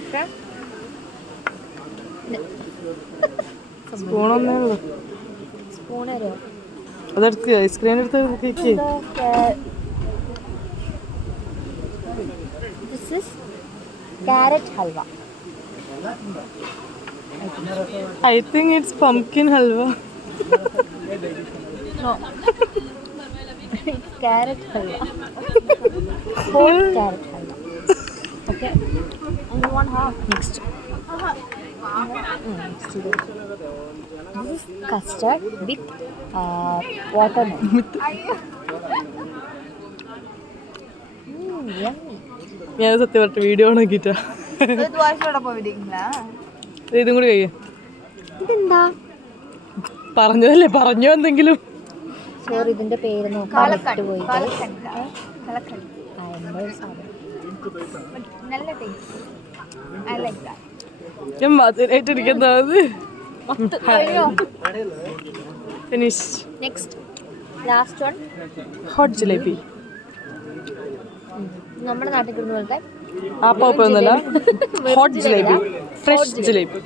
Okay. സ്പൂണൊന്നേ ഉള്ളൂ. Spoon തരുമോ? അതെടുക്കുക, ice cream എടുത്ത് cake. This is carrot halwa. I think it's pumpkin halwa. No. It's carrot halwa. Whole carrot halwa. Okay. And you want half next. Next to this. This is custard with watermelon. Yummy. ഞാൻ സത്യം പറഞ്ഞ video ഓണാക്കിട്ടാ. ഇതും കൂടി കഴിയാ. ഇതെന്താ? പറഞ്ഞതല്ലേ, പറഞ്ഞോ എന്തെങ്കിലും. Sorry, ഇതിന്റെ പേര് നോക്കാൻ പോയി. ഞാൻ മധുരായിട്ടിരിക്കുന്നത്. Finish. Next last one hot jalebi. നമ്മുടെ നാട്ടിൽ കിട്ടുന്ന പോലത്തെ ആപ്പൊന്നുമല്ല, ഹോട്ട് ജിലേബി, ഫ്രഷ് ജിലേബി.